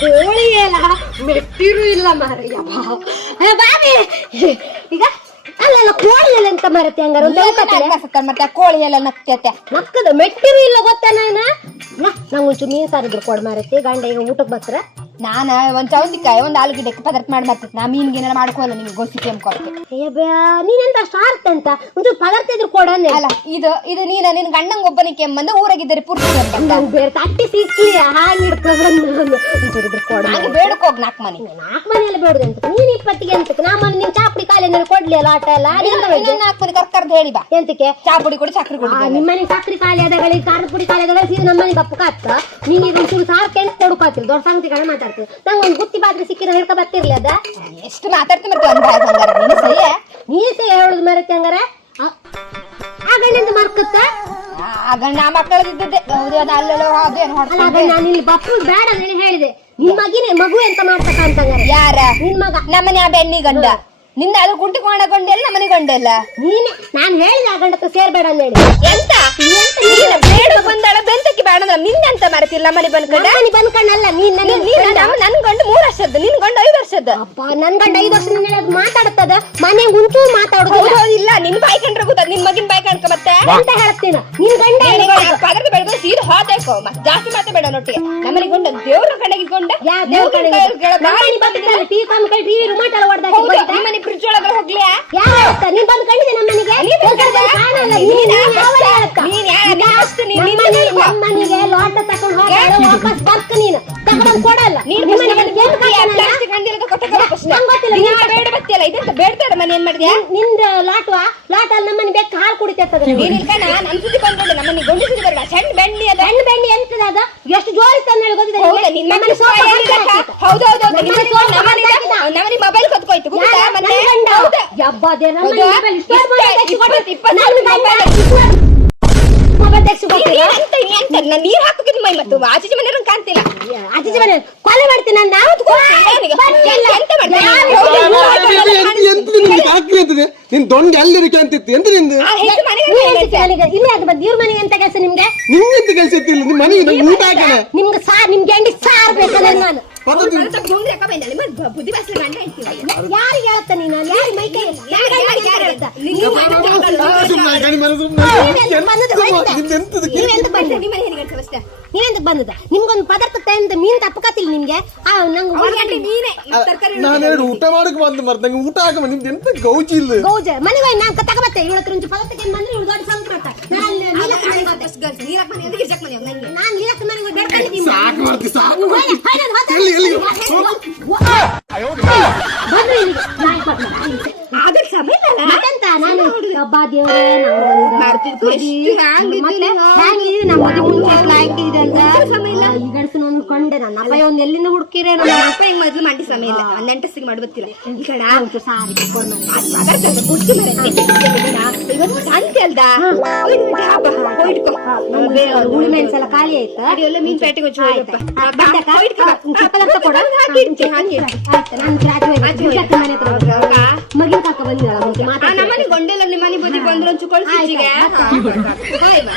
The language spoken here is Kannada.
ಕೋಳಿ ಎಲ್ಲ ಮೆಟ್ಟಿರು ಇಲ್ಲ ಮಾರಯ್ಯ ಬಾವಿ ಈಗ ಅಲ್ಲೆಲ್ಲ ಕೋಳಿ ಎಲ್ಲ ಎಂತ ಮಾರತಿ ಹಂಗಾರ ಮತ್ತೆ ಕೋಳಿ ಎಲ್ಲ ನಕ್ತೈತೆ ನಕ್ಕದ ಮೆಟ್ಟಿರು ಇಲ್ಲ ಗೊತ್ತಾ ನಾನು ನಂಗೆ ಒಂಚೂರು ಮೀನು ಸಾರಿದ್ರು ಕೊಡ್ ಮಾರತಿ ಗಂಡ ಈಗ ಊಟಕ್ಕೆ ಬರ್ತಾರ ನಾನ ಒಂದ್ ಚೌತಿಕಾಯಿ ಒಂದ್ ಆಲೂಗಡ್ಡೆ ಪದಾರ್ಥ ಮಾಡಿ ಮಾಡ್ತೀನಿ. ನಾ ಮೀನ್ಗೇನಾರ ಮಾಡ್ಕೋಲ್ಲ ನಿಮ್ಗೆ ಗೋಸಿಕೆ ಬ್ಯಾ ನೀನೆಂತ ಆರ್ತೆ ಅಂತ? ಒಂದು ಪದಾರ್ಥ ಇದ್ರು ಕೊಡ ಅಲ್ಲ ಇದು ಇದು ನೀನ ನಿನ್ ಗಂಡಂಗ್ ಒಬ್ಬನಿಗೆ ಕೆಮ್ಮಂದ ಊರಾಗಿದ್ದಾರೆ ಪೂರ್ತಿ ಬೇರೆ ತಟ್ಟಿ ಸಿಕ್ಕಿ ಹಾಗೆ ಹಾಗೆ ಬೇಡಕೋಗ್ ನಾಲ್ಕು ಮನೆ. ನಾಲ್ಕು ಮನೆಯಲ್ಲಿ ಬೇಡದು ಅಂತ ನೀನ್ ಇಪ್ಪತ್ತಿಗೆ ಅಂತ ನಾ ಮನೆ ನಿನ್ ಚಾಪಡಿ ಕಾಲಿನ ಕೊಡ್ಲಿ ಅಲ್ಲ ಆಟ ಎಲ್ಲ? ನಾಲ್ಕು ಮನೆ ಕರ್ಕರ್ದು ಹೇಳಿ ಬಾ. ಎಂತಕ್ಕೆ? ಚಾಪುಡಿ ಕೊಡಿ ಸಕ್ಕರೆ ಕೊಡಿ ನಿಮ್ಮನೆ ಸಕ್ರಿ ಖಾಲಿ ಆದಾಗಲಿ ಖಾರದ ಪುಡಿ ಖಾಲಿ ಆದಾಗ ಸೀದಾ ನಮ್ಮನೆ ಕಪ್ಪು ಕಾತ್ತ? ನೀನ್ ಒಂಚೂರು ಸಾರ್ಕೆ ಅಂತ ಕೊಡುಕಾತಿಲ್ಲ ದೊಡ್ಡ ಸಂಗತಿ ಕಡೆ ಮಾತಾಡ್ತೀವಿ ನಂಗೆ ಒಂದು ಗುತ್ತಿ ಪಾತ್ರೆ ಸಿಕ್ಕಿರ ಹೇಳ್ಕೊ ಬರ್ತಿರ್ಲಿ ಅದ? ಎಷ್ಟು ಮಾತಾಡ್ತೀನಿ ಮತ್ತೆ ಒಂದ್ ಬಾಯ್ ಹಂಗಾರ ನೀನು ಸರಿ ನೀ ಸಹ ಹೇಳುದು ಆ ಹಂಗಾರೆ ಮರ್ಕತ್ತ? ಮಕ್ಕಳದಿದ್ದೆ ಹೌದು ಅದು ಅಲ್ಲೆಲ್ಲ ಅದೇನು ಅಲ್ಲ ಆಗ ನಾನು ಇಲ್ಲಿ ಬಪ್ಪು ಬೇಡ ಅಂತ ಹೇಳಿದೆ. ನಿಮ್ಮ ಮಗಿನೇ ಮಗು ಎಂತ ಮಾಡ್ತಕ್ಕ ಅಂತಂಗಾರೆ ಯಾರ? ನಿನ್ ಮಗ. ನಮ್ಮನೆ ಆ ಬೆಣ್ಣಿ ಗಂಡ. ನಿಂದ ಅದು ಗುಂಟು ಕೊಂಡ ಗೊಂಡೆಲ್ಲ ಮನೆ ಗೊಂಡೆಲ್ಲ ನೀನೆ ನಾನು ಹೇಳಿದ ಆ ಗಂಡ ಹತ್ರ ಸೇರ್ಬೇಡ ಅಂತ ಹೇಳಿ. ಎಂತ? ನೀನು ಬೇಡ ಬಂದಾಳ ಬೆಂತಕ್ಕೆ ಬೇಡ ಅಂದ್ರೆ ನಿನ್ನಂತ ಮರತಿಲ್ಲ ಮನೆ ಬಂದ್ಕೊಂಡ ನೀ ಬಂದ್ಕೊಂಡಲ್ಲ ನೀನ್ ನನ್ನ ನನ್ ಗಂಡು. ಮೂರ್ ವರ್ಷದ್ದು ನಿನ್ ಗಂಡ ಐದು ವರ್ಷದ್ದು. ಅಪ್ಪ ನನ್ ಗಂಡ ಐದು ವರ್ಷ ಹೇಳೋದು ಮಾತಾಡುತ್ತದ ಮನೆ ಉಂಟು ಮಾತಾಡೋದು ಇಲ್ಲ ನಿನ್ ಬಾಯ್ ಕಂಡ್ರೆ ಗೊತ್ತ ನಿನ್ ಮಗಿನ ಬಾಯ್ ಕಂಡ್ಕ ಮತ್ತೆ? ಅಂತ ಹೇಳ್ತೀನಿ. ನಿನ್ ಗಂಡ ಪದರದ ಬೆಳಗ್ಗೆ ಸೀದಾ ಹೋದೇಕೋ ಮತ್ತೆ ಜಾಸ್ತಿ ಮಾತಾಡಬೇಡ ನೋಟಿಗೆ ನಮ್ಮನೆ ಗೊಂಡ ದೇವ್ರ ಕಡೆಗೆ ಗೊಂಡ ಯಾ ದೇವ್ರ ಕಡೆಗೆ ಟಿವಿ ಕಾಮ್ ಕೈ ಟಿವಿ ರಿಮೋಟ್ ಎಲ್ಲ ಹೊಡ್ದಾಕಿ? ನೀನ್ first, ನೀನ್ ನಮ್ಮ ಮನೆಗೆ-. ನಮ್ಮ ಮನೆಗೆ ಲೋಟ ತಕೊಂಡ್ ಹೋಗ್ತಾಳೆ, ವಾಪಸ್ ಬರ್ಕ ನೀನು. ತಗೊಂಡ್ ಕೊಡಲ್ಲ. ನಿಮ್ಮ ಮನೆಗೆ ಏನು ನಿಂದ ಲಾಟ್ವಾ? ಲಾಟ ಅಲ್ಲಿ ನಮ್ಮನೆ ಬೆಕ್ಕ ಹಾಲು ಸುದ್ದಿ ಬಂದ್ಕೊಂಡು ನಮ್ಮನೆ ಗೊಂಡಿ ಸುದ್ದಿ ಬರಬೇಡ ಸಣ್ಣ ಬೆಣ್ಣಿ ಅದ. ಎಂತದ ಅದು ಎಷ್ಟು ಜೋರ್ ಇತ್ತು ಅಂತ ಹೇಳಿ ಗೊತ್ತಿದೆ. ಹೌದೌದು ನಮ್ಮನೆ ಸೋಫಾ ಹಾಕಿದ. ನಮ್ಮನೆ ಗೊತ್ತಾ ಮತ್ತೆ ನೀರ್ ಹಾಕೋಕಿದ್ ಮೈ ಮತ್ತು ಆಚೀಚೆ ಮನೆ ಕಾಣ್ತಿಲ್ಲ. ಆಚಿಜ ಮನೆ ಕೊಲೆ ಮಾಡ್ತೀನಿ ನಾನು. ಎಂತ ಮಾಡ್ತೀನಿ? ನಿನ್ ದೊಂಡೆ ಅಲ್ಲಿರಿಕೆ ಅಂತಿತ್ತು? ಎಂತ ನಿಂದು? ಇಲ್ಲಿ ಅದು ಬಂದು ಇವ್ರ ಮನೆಗೆ ಎಂತ ಕೆಲಸ ನಿಮ್ಗೆ? ನಿಮ್ಗೆ ಎಂತ ಕೆಲಸ ಇತ್ತಿಲ್ಲ ನಿಮ್ ಮನೆಗೆ ಊಟ ಹಾಕಣ. ನಿಮ್ಗೆ ಸಾ ನಿಮ್ಗೆ ಎಂಡಿ ಸಾರ್ ಬೇಕಲ್ಲ ನಾನು. ಬುದ್ಧಿ ಬಸ್ ಗಂಡ ಯಾರು ನೀನು? ಯಾರು ಮೈ ಕೈ ಯಾರು ಮನೆ ನೀವೆಂತ ಬಂದದ ನಿಮ್ಗೊಂದು ಪದಾರ್ಥ ತಂದ ಮೀನ್ ತಪ್ಪಕತ್ತಿಲ್ಲ ನಿಮ್ಗೆ? ಆ ನಂಗೆ ಹೊರಗಡೆ ತರಕಾರಿ ನಾನು ಹೇಳಿ ಊಟ ಮಾಡಕ್ ಬಂದು ಮರ್ದಂಗ ಊಟ ಹಾಕ ನಿಮ್ದು ಎಂತ ಗೌಜಿ ಇಲ್ಲ. ಗೌಜ. ಮನೆಗೆ ಹೋಗಿ ನಾನು ತಗೋಬತ್ತೆ ಇವಳ ಹತ್ರ ಒಂದು ಪದಾರ್ಥ ಬಂದ್ರೆ ಇವಳು ದೊಡ್ಡ ಸಂಕ್ರಾಂತ ನಾನು ಅನ್ಕೊಂಡೆ ನನ್ನ ಅಪ್ಪ ಒಂದ್ ಎಲ್ಲಿಂದ ಹುಡುಕಿರೇ ನಮ್ಮ ಮಾಡಿ ಸಮಯ ಇಲ್ಲ ಹನ್ನೆಂಟಸ್ಸಿಗೆ ಮಾಡ್ಬತ್ತಿಲ್ಲ ಸಾರಿ ಶಾಂತಿ ಖಾಲಿ ಆಯ್ತಾ ಮೀನ್ ಮಗಿನ ಕಾಕ ಬಂದಿಲ್ಲ ಗೊಂಡೆಲ್ಲ ನಿಮ್ಮನೆ ಬದಿ ಬಂದ್ರು ಒಂಚು ಕಳ್ಸಿಚಿಗೆ ಆಯ್ತು, ಆಯ್ತು. ಬಾಯ್ ಬಾ